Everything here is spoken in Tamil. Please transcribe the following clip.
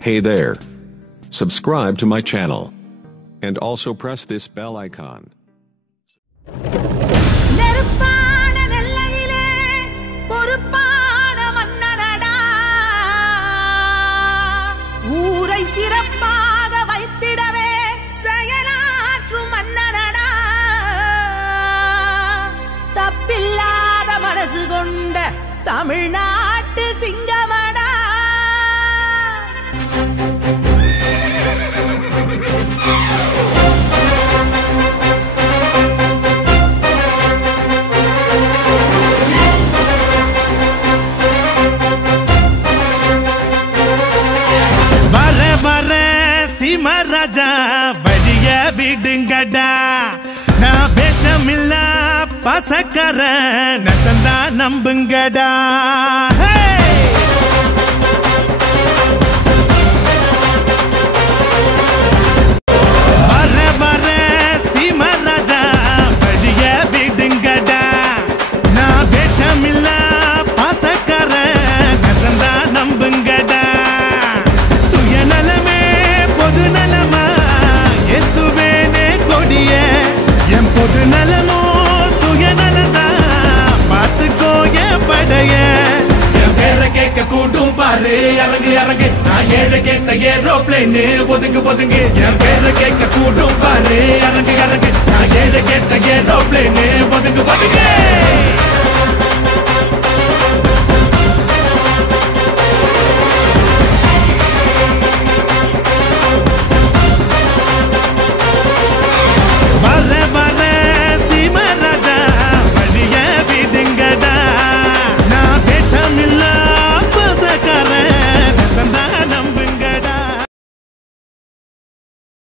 Hey there. Subscribe to my channel. And also press this bell icon. தமிழ்நாட்டு சிங்கமடா வர வர சீமராஜா வழிய விடுங்கடா நான் பேசமில்ல பசக்கர நசந்தா நம்புங்கடா வர வர சீமராஜா வழிய விடுங்கடா நான் பேசமில்ல பசக்கர நசந்தா நம்புங்கடா சுயநலமே பொது நலமா எத்துவேனே கொடிய என் பொது நலமோ சுயநலதா பாத்துக்கோ என் படைய என் பேரை கேட்க கூட்டும் பாரு இறங்கு இறங்கு நான் ஏழை கேட்ட ஏரோப்ளேனு ஒதுங்கு ஒதுங்கு என் பேரை கேட்க கூட்டும் பாரு இறங்கு இறங்கு நான் ஏழை கேட்ட ஏரோப்ளேனு ஒதுங்கு ஒதுங்கு